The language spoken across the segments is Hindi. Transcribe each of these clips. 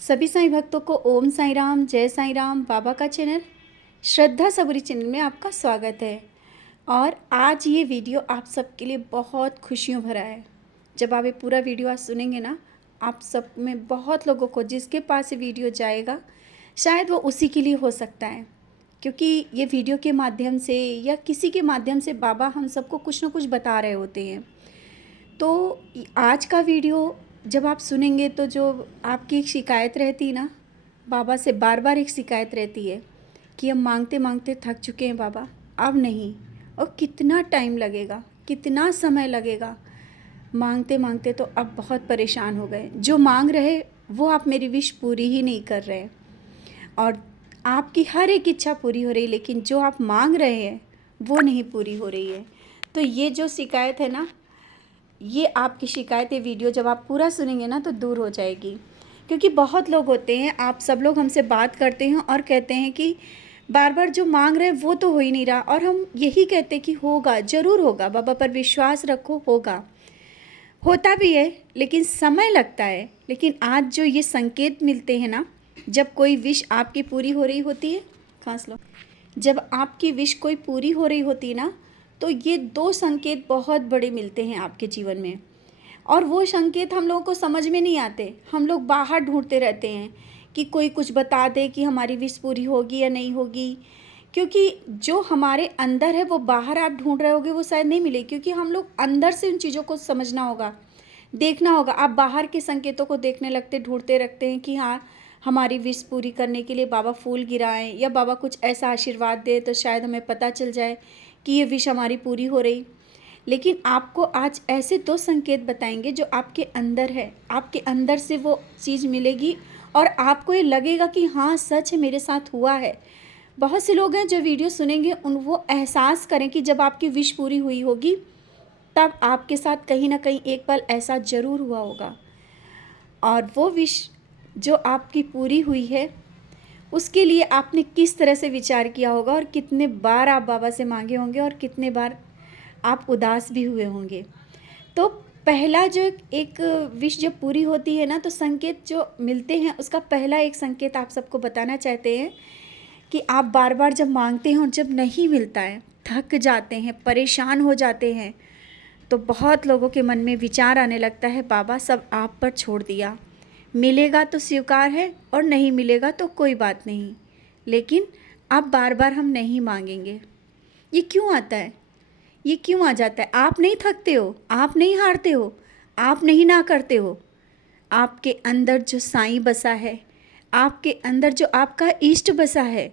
सभी साईं भक्तों को ओम साईं राम, जय साईं राम। बाबा का चैनल श्रद्धा सबूरी चैनल में आपका स्वागत है। और आज ये वीडियो आप सबके लिए बहुत खुशियों भरा है। जब आप ये पूरा वीडियो आज सुनेंगे ना, आप सब में बहुत लोगों को जिसके पास ये वीडियो जाएगा शायद वो उसी के लिए हो सकता है, क्योंकि ये वीडियो के माध्यम से या किसी के माध्यम से बाबा हम सबको कुछ ना कुछ बता रहे होते हैं। तो आज का वीडियो जब आप सुनेंगे तो जो आपकी एक शिकायत रहती ना, बाबा से बार बार एक शिकायत रहती है कि हम मांगते मांगते थक चुके हैं बाबा, अब नहीं, और कितना टाइम लगेगा, कितना समय लगेगा, मांगते मांगते तो अब बहुत परेशान हो गए। जो मांग रहे वो आप मेरी विश पूरी ही नहीं कर रहे, और आपकी हर एक इच्छा पूरी हो रही, लेकिन जो आप मांग रहे हैं वो नहीं पूरी हो रही है। तो ये जो शिकायत है ना, ये आपकी शिकायत ये वीडियो जब आप पूरा सुनेंगे ना तो दूर हो जाएगी। क्योंकि बहुत लोग होते हैं, आप सब लोग हमसे बात करते हैं और कहते हैं कि बार बार जो मांग रहे हैं वो तो हो ही नहीं रहा, और हम यही कहते हैं कि होगा, ज़रूर होगा, बाबा पर विश्वास रखो, होगा, होता भी है, लेकिन समय लगता है। लेकिन आज जो ये संकेत मिलते हैं ना, जब कोई विश आपकी पूरी हो रही होती है, खांस लो, जब आपकी विश कोई पूरी हो रही होती है ना, तो ये दो संकेत बहुत बड़े मिलते हैं आपके जीवन में। और वो संकेत हम लोगों को समझ में नहीं आते, हम लोग बाहर ढूंढते रहते हैं कि कोई कुछ बता दे कि हमारी विश पूरी होगी या नहीं होगी। क्योंकि जो हमारे अंदर है वो बाहर आप ढूंढ रहे होगे वो शायद नहीं मिले, क्योंकि हम लोग अंदर से उन चीज़ों को समझना होगा, देखना होगा। आप बाहर के संकेतों को देखने लगते, ढूंढते रखते हैं कि हाँ, हमारी विश पूरी करने के लिए बाबा फूल गिराएं या बाबा कुछ ऐसा आशीर्वाद दे तो शायद हमें पता चल जाए कि ये विश हमारी पूरी हो रही। लेकिन आपको आज ऐसे दो संकेत बताएंगे जो आपके अंदर है, आपके अंदर से वो चीज़ मिलेगी और आपको ये लगेगा कि हाँ सच है, मेरे साथ हुआ है। बहुत से लोग हैं जो वीडियो सुनेंगे उन वो एहसास करें कि जब आपकी विश पूरी हुई होगी तब आपके साथ कहीं ना कहीं एक पल ऐसा ज़रूर हुआ होगा। और वो विश जो आपकी पूरी हुई है उसके लिए आपने किस तरह से विचार किया होगा, और कितने बार आप बाबा से मांगे होंगे, और कितने बार आप उदास भी हुए होंगे। तो पहला जो एक विश जब पूरी होती है ना, तो संकेत जो मिलते हैं उसका पहला एक संकेत आप सबको बताना चाहते हैं कि आप बार बार जब मांगते हैं और जब नहीं मिलता है, थक जाते हैं, परेशान हो जाते हैं, तो बहुत लोगों के मन में विचार आने लगता है बाबा सब आप पर छोड़ दिया, मिलेगा तो स्वीकार है और नहीं मिलेगा तो कोई बात नहीं, लेकिन अब बार बार हम नहीं मांगेंगे। ये क्यों आता है, ये क्यों आ जाता है? आप नहीं थकते हो, आप नहीं हारते हो, आप नहीं ना करते हो। आपके अंदर जो साईं बसा है, आपके अंदर जो आपका इष्ट बसा है,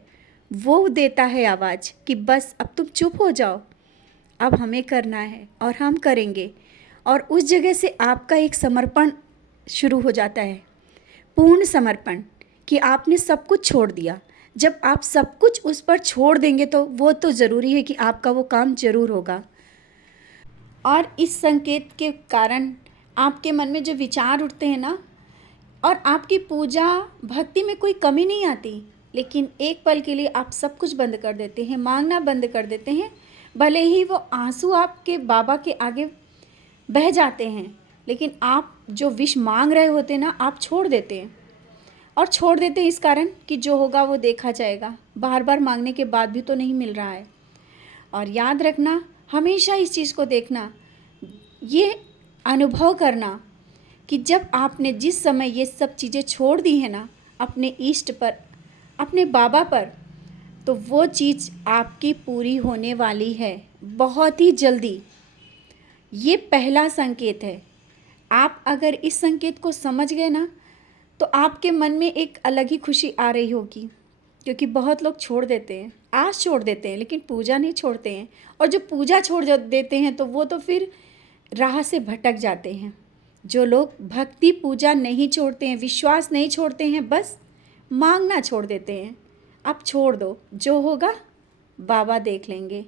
वो देता है आवाज़ कि बस अब तुम चुप हो जाओ, अब हमें करना है और हम करेंगे। और उस जगह से आपका एक समर्पण शुरू हो जाता है, पूर्ण समर्पण, कि आपने सब कुछ छोड़ दिया। जब आप सब कुछ उस पर छोड़ देंगे तो वो तो ज़रूरी है कि आपका वो काम ज़रूर होगा। और इस संकेत के कारण आपके मन में जो विचार उठते हैं ना, और आपकी पूजा भक्ति में कोई कमी नहीं आती, लेकिन एक पल के लिए आप सब कुछ बंद कर देते हैं, मांगना बंद कर देते हैं। भले ही वो आंसू आपके बाबा के आगे बह जाते हैं, लेकिन आप जो विश मांग रहे होते हैं ना, आप छोड़ देते हैं। और छोड़ देते हैं इस कारण कि जो होगा वो देखा जाएगा, बार बार मांगने के बाद भी तो नहीं मिल रहा है। और याद रखना, हमेशा इस चीज़ को देखना, ये अनुभव करना कि जब आपने जिस समय ये सब चीज़ें छोड़ दी हैं ना, अपने इष्ट पर, अपने बाबा पर, तो वो चीज़ आपकी पूरी होने वाली है बहुत ही जल्दी। ये पहला संकेत है। आप अगर इस संकेत को समझ गए ना, तो आपके मन में एक अलग ही खुशी आ रही होगी। क्योंकि बहुत लोग छोड़ देते हैं, आस छोड़ देते हैं, लेकिन पूजा नहीं छोड़ते हैं। और जो पूजा छोड़ देते हैं तो वो तो फिर राह से भटक जाते हैं। जो लोग भक्ति पूजा नहीं छोड़ते हैं, विश्वास नहीं छोड़ते हैं, बस मांगना छोड़ देते हैं, अब छोड़ दो, जो होगा बाबा देख लेंगे,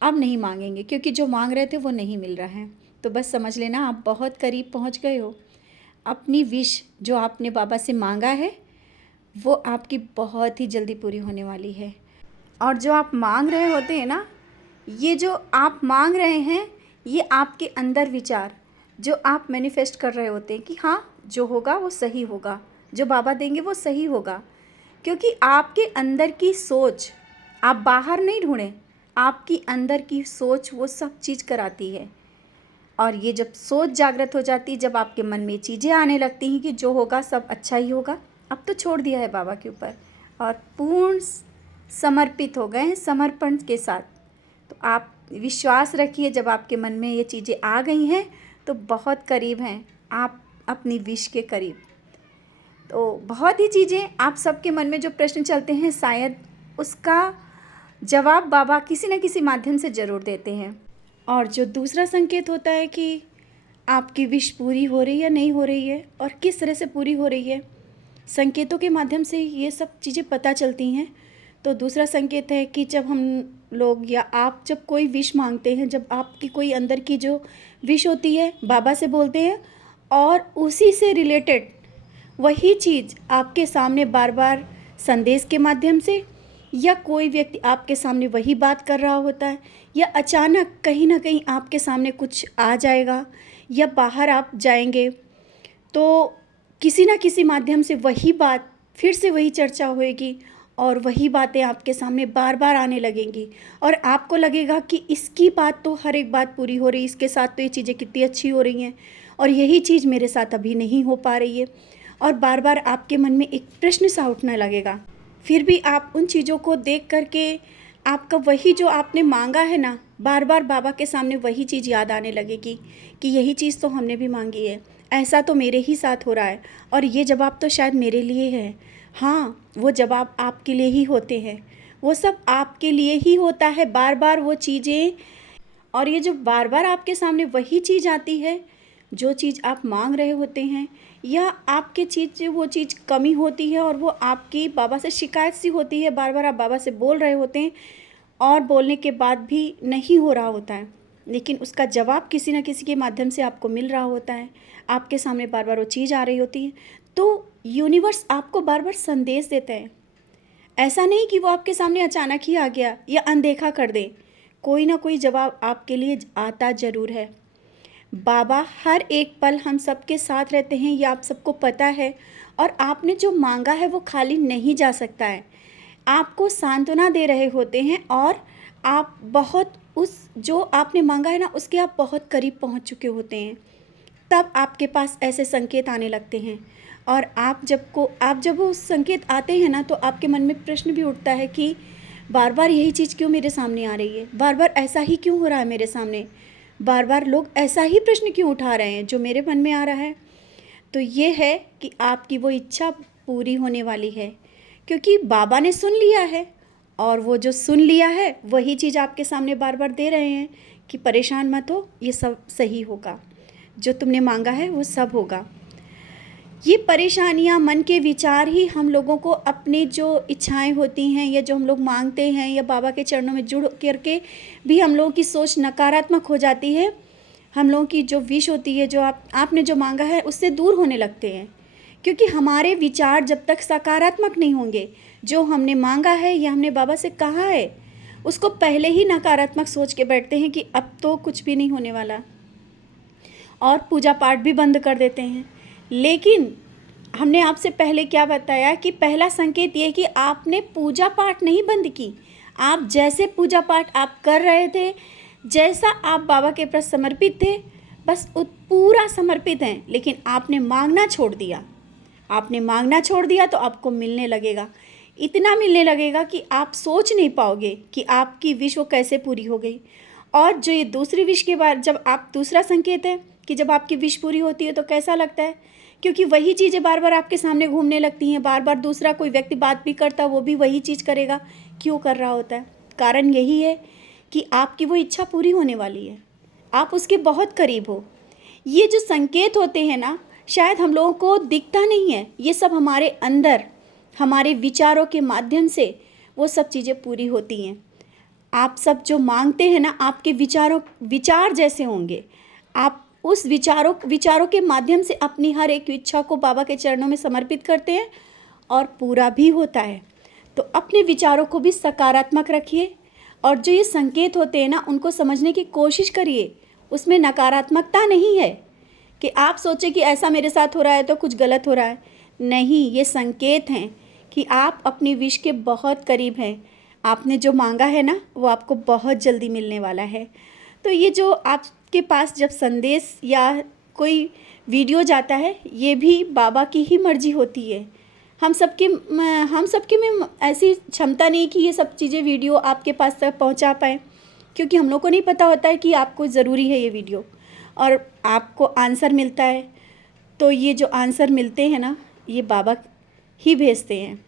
अब नहीं मांगेंगे, क्योंकि जो मांग रहे थे वो नहीं मिल रहा है। तो बस समझ लेना आप बहुत करीब पहुंच गए हो। अपनी विश जो आपने बाबा से मांगा है वो आपकी बहुत ही जल्दी पूरी होने वाली है। और जो आप मांग रहे होते हैं ना, ये जो आप मांग रहे हैं, ये आपके अंदर विचार जो आप मैनिफेस्ट कर रहे होते हैं कि हाँ जो होगा वो सही होगा, जो बाबा देंगे वो सही होगा, क्योंकि आपके अंदर की सोच आप बाहर नहीं ढूंढें, आपकी अंदर की सोच वो सब चीज़ कराती है। और ये जब सोच जागृत हो जाती है, जब आपके मन में चीज़ें आने लगती हैं कि जो होगा सब अच्छा ही होगा, अब तो छोड़ दिया है बाबा के ऊपर और पूर्ण समर्पित हो गए हैं समर्पण के साथ। तो आप विश्वास रखिए, जब आपके मन में ये चीज़ें आ गई हैं तो बहुत करीब हैं आप अपनी विश के करीब। तो बहुत ही चीज़ें आप सबके मन में जो प्रश्न चलते हैं, शायद उसका जवाब बाबा किसी न किसी माध्यम से ज़रूर देते हैं। और जो दूसरा संकेत होता है कि आपकी विश पूरी हो रही है या नहीं हो रही है और किस तरह से पूरी हो रही है, संकेतों के माध्यम से ये सब चीज़ें पता चलती हैं। तो दूसरा संकेत है कि जब हम लोग या आप जब कोई विश मांगते हैं, जब आपकी कोई अंदर की जो विश होती है बाबा से बोलते हैं और उसी से रिलेटेड वही चीज़ आपके सामने बार बार संदेश के माध्यम से, या कोई व्यक्ति आपके सामने वही बात कर रहा होता है, या अचानक कहीं ना कहीं आपके सामने कुछ आ जाएगा, या बाहर आप जाएंगे तो किसी ना किसी माध्यम से वही बात फिर से वही चर्चा होएगी और वही बातें आपके सामने बार बार आने लगेंगी और आपको लगेगा कि इसकी बात तो हर एक बात पूरी हो रही है, इसके साथ तो ये चीज़ें कितनी अच्छी हो रही हैं और यही चीज़ मेरे साथ अभी नहीं हो पा रही है। और बार बार आपके मन में एक प्रश्न सा उठने लगेगा। फिर भी आप उन चीज़ों को देख करके आपका वही जो आपने मांगा है ना, बार बार बाबा के सामने वही चीज़ याद आने लगेगी कि यही चीज़ तो हमने भी मांगी है, ऐसा तो मेरे ही साथ हो रहा है और ये जवाब तो शायद मेरे लिए है। हाँ, वो जवाब आपके लिए ही होते हैं, वो सब आपके लिए ही होता है, बार बार वो चीज़ें। और ये जो बार बार आपके सामने वही चीज़ आती है, जो चीज़ आप मांग रहे होते हैं, या आपके चीज़ वो चीज़ कमी होती है और वो आपकी बाबा से शिकायत सी होती है, बार बार आप बाबा से बोल रहे होते हैं और बोलने के बाद भी नहीं हो रहा होता है, लेकिन उसका जवाब किसी न किसी के माध्यम से आपको मिल रहा होता है, आपके सामने बार बार वो चीज़ आ रही होती है। तो यूनिवर्स आपको बार बार संदेश देता है, ऐसा नहीं कि वो आपके सामने अचानक ही आ गया या अनदेखा कर दे, कोई ना कोई जवाब आपके लिए आता ज़रूर है। बाबा हर एक पल हम सबके साथ रहते हैं, ये आप सबको पता है, और आपने जो मांगा है वो खाली नहीं जा सकता है, आपको सांत्वना दे रहे होते हैं और आप बहुत उस जो आपने मांगा है ना उसके आप बहुत करीब पहुंच चुके होते हैं, तब आपके पास ऐसे संकेत आने लगते हैं। और आप जब वो संकेत आते हैं ना तो आपके मन में प्रश्न भी उठता है कि बार बार यही चीज़ क्यों मेरे सामने आ रही है, बार बार ऐसा ही क्यों हो रहा है मेरे सामने, बार बार लोग ऐसा ही प्रश्न क्यों उठा रहे हैं जो मेरे मन में आ रहा है। तो ये है कि आपकी वो इच्छा पूरी होने वाली है, क्योंकि बाबा ने सुन लिया है और वो जो सुन लिया है वही चीज़ आपके सामने बार बार दे रहे हैं कि परेशान मत हो, ये सब सही होगा, जो तुमने मांगा है वो सब होगा। ये परेशानियां, मन के विचार ही हम लोगों को अपनी जो इच्छाएं होती हैं या जो हम लोग मांगते हैं या बाबा के चरणों में जुड़ करके भी हम लोगों की सोच नकारात्मक हो जाती है, हम लोगों की जो विश होती है, जो आपने जो मांगा है उससे दूर होने लगते हैं, क्योंकि हमारे विचार जब तक सकारात्मक नहीं होंगे, जो हमने मांगा है या हमने बाबा से कहा है उसको पहले ही नकारात्मक सोच के बैठते हैं कि अब तो कुछ भी नहीं होने वाला, और पूजा पाठ भी बंद कर देते हैं। लेकिन हमने आपसे पहले क्या बताया कि पहला संकेत ये कि आपने पूजा पाठ नहीं बंद की, आप जैसे पूजा पाठ आप कर रहे थे, जैसा आप बाबा के प्रति समर्पित थे, बस पूरा समर्पित हैं, लेकिन आपने मांगना छोड़ दिया। आपने मांगना छोड़ दिया तो आपको मिलने लगेगा, इतना मिलने लगेगा कि आप सोच नहीं पाओगे कि आपकी विश वो कैसे पूरी हो गई। और जो ये दूसरी विश के बाद जब आप दूसरा संकेत है कि जब आपकी विश पूरी होती है तो कैसा लगता है, क्योंकि वही चीज़ें बार बार आपके सामने घूमने लगती हैं, बार बार दूसरा कोई व्यक्ति बात भी करता वो भी वही चीज़ करेगा। क्यों कर रहा होता है? कारण यही है कि आपकी वो इच्छा पूरी होने वाली है, आप उसके बहुत करीब हो। ये जो संकेत होते हैं ना, शायद हम लोगों को दिखता नहीं है, ये सब हमारे अंदर हमारे विचारों के माध्यम से वो सब चीज़ें पूरी होती हैं। आप सब जो मांगते हैं ना, आपके विचार जैसे होंगे, आप उस विचारों के माध्यम से अपनी हर एक इच्छा को बाबा के चरणों में समर्पित करते हैं और पूरा भी होता है। तो अपने विचारों को भी सकारात्मक रखिए, और जो ये संकेत होते हैं ना उनको समझने की कोशिश करिए। उसमें नकारात्मकता नहीं है कि आप सोचें कि ऐसा मेरे साथ हो रहा है तो कुछ गलत हो रहा है। नहीं, ये संकेत हैं कि आप अपनी विश के बहुत करीब हैं। आपने जो मांगा है ना, वो आपको बहुत जल्दी मिलने वाला है। तो ये जो आपके पास जब संदेश या कोई वीडियो जाता है, ये भी बाबा की ही मर्ज़ी होती है। हम सबके में ऐसी क्षमता नहीं कि ये सब चीज़ें वीडियो आपके पास तक पहुंचा पाएँ, क्योंकि हम लोग को नहीं पता होता है कि आपको ज़रूरी है ये वीडियो, और आपको आंसर मिलता है। तो ये जो आंसर मिलते हैं ना, ये बाबा ही भेजते हैं।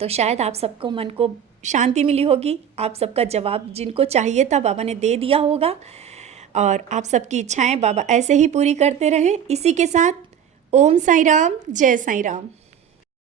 तो शायद आप सबको मन को शांति मिली होगी, आप सबका जवाब जिनको चाहिए था बाबा ने दे दिया होगा, और आप सबकी इच्छाएं बाबा ऐसे ही पूरी करते रहें। इसी के साथ ओम साईं राम, जय साईं राम।